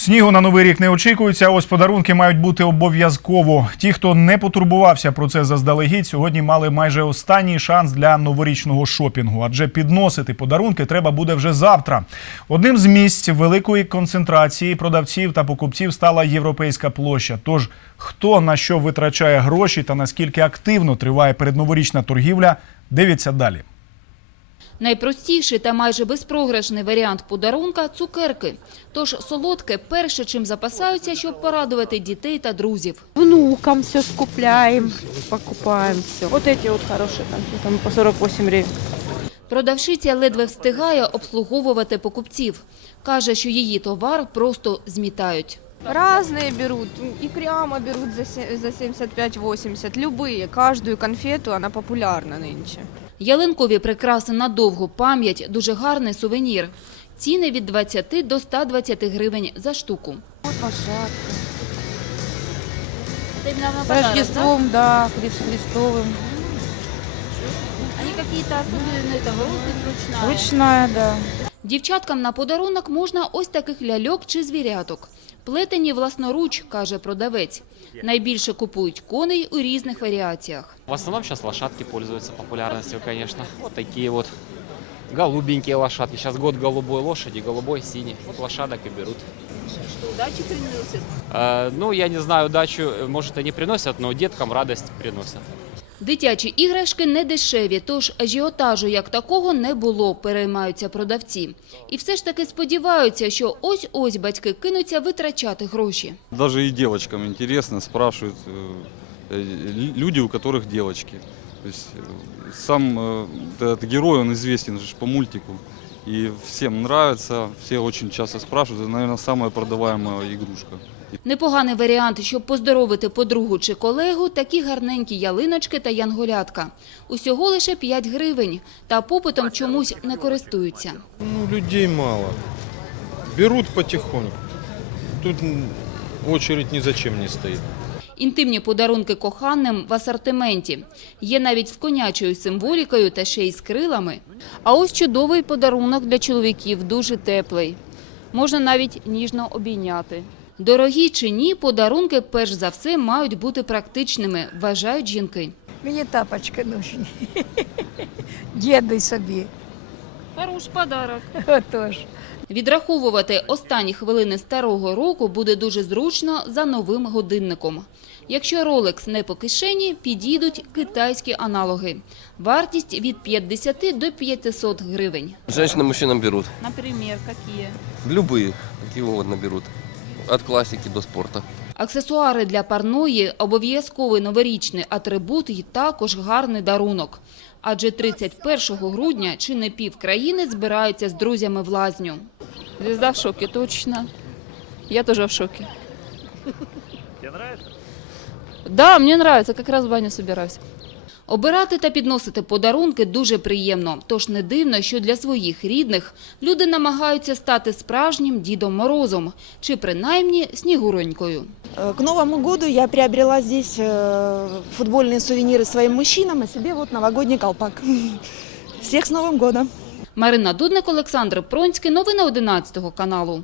Снігу на новий рік не очікується. Ось подарунки мають бути обов'язково. Ті, хто не потурбувався про це заздалегідь, сьогодні мали майже останній шанс для новорічного шопінгу. Адже підносити подарунки треба буде вже завтра. Одним з місць великої концентрації продавців та покупців стала європейська площа. Тож хто на що витрачає гроші та наскільки активно триває передноворічна торгівля, дивіться далі. Найпростіший та майже безпрограшний варіант подарунка – цукерки. Тож солодке – перше, чим запасаються, щоб порадувати дітей та друзів. Внукам все скупляем, покупаем все. Вот эти вот хорошие конфеты, там по 48 гривен. Продавщиця ледве встигає обслуговувати покупців. Каже, що її товар просто змітають. Разные берут, и прямо берут за се- за 75-80, любые, каждую конфету, она популярна нынче. Ялинкові прикраси на довгу пам'ять – дуже гарний сувенір. Ціни від 20 до 120 гривень за штуку. Лошадка. С Рождеством, да, Христ- Христовым. Они какие-то особенные, там, розпись Ручная, да. Дівчаткам на подарунок можна ось таких ляльок чи звіряток. Плетені власноруч, каже продавець. Найбільше купують коней у різних варіаціях. В основном сейчас лошадки пользуются популярностью, конечно. Вот такие вот голубенькие лошадки. Сейчас год голубой лошади, голубой, синий. Вот лошадок и берут. Удачі приносять. Э, ну, я не знаю, удачу, может, и не приносят, но деткам радость приносят. Дитячі іграшки не дешеві, тож ажіотажу як такого не було, переймаються продавці. І все ж таки сподіваються, що ось-ось батьки кинуться витрачати гроші. Даже и девочкам интересно, спрашивают э, э, лю- люди, у которых девочки. То есть э, сам э, этот герой, он известен же ж по мультику. И всем нравится, все очень часто спрашивают. Это, наверное, самая продаваемая игрушка. Непоганий варіант, щоб поздоровити подругу чи колегу, такі гарненькі ялиночки та янголятка. Усього лише 5 гривень, та попитом чомусь не користуються. Ну, людей мало. Берут потихоньку. Тут очередь ни зачем не стоит. Інтимні подарунки коханим в асортименті. Є навіть з конячою символікою та ще й з крилами. А ось чудовий подарунок для чоловіків, дуже теплий. Можна навіть ніжно обійняти. Дорогі чи ні, подарунки перш за все мають бути практичними, вважають жінки. Мені тапочки нужні. Діди собі. Хорош подарок. Отож. Відраховувати останні хвилини старого року буде дуже зручно за новим годинником. Якщо Rolex не по кишені, підійдуть китайські аналоги. Вартість від 50 до 500 гривень. Женщинам, мужчинам берут. Наприклад, які? Любые, какие угодно берут. От классики до спорта. Аксесуари для парної – обов'язковий новорічний атрибут і також гарний дарунок. Адже 31 грудня чи не пів країни збираються з друзями в лазню. Звезда в шоке, точно. Я тоже в шоке. Тебе нравится? Да, мне нравится, как раз в баню собираюсь. Обирати та підносити подарунки дуже приємно. Тож не дивно, що для своїх рідних люди намагаються стати справжнім Дідом Морозом чи принаймні Снігуронькою. Э, К Новому году я приобрела здесь э, футбольные сувениры своим мужчинам, а себе вот новогодний колпак. Всех с Новым годом! Марина Дудник, Олександр Пронський. Новини 11 каналу.